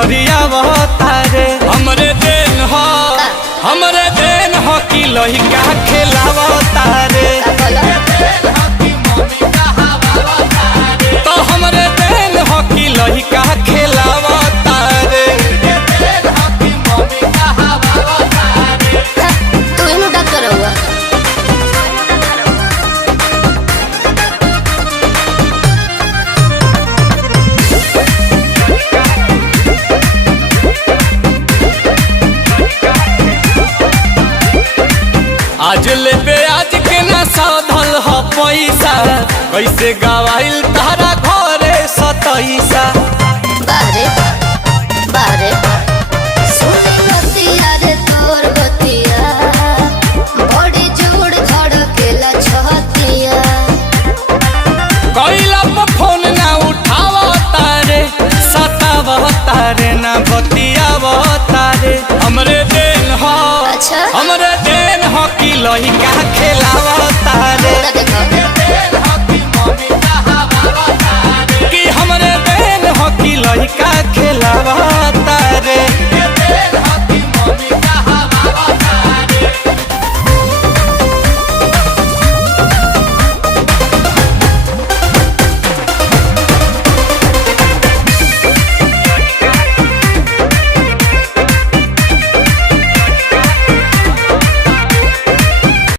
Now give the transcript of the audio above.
गरियावता रे। हमरे देन हो कि लइका खेलावता रे। तो हमरे देन हो कि लइका खेलावता रे। तू इनु डॉक्टर हुआ आज ले आज के ना साधल ह पैसा कैसे गवाइल तारा घरे सतैसा। बारे बारे सुनी बतिया रे तोर बतिया बड़ी जोड़ धड़केला छतिया। कैला पर फोन ना उठावता रे सतावता रे ना बतियावता रे। हमरे देन हो अच्छा हमरे देन हो कि लइका खेलावता रे। देखो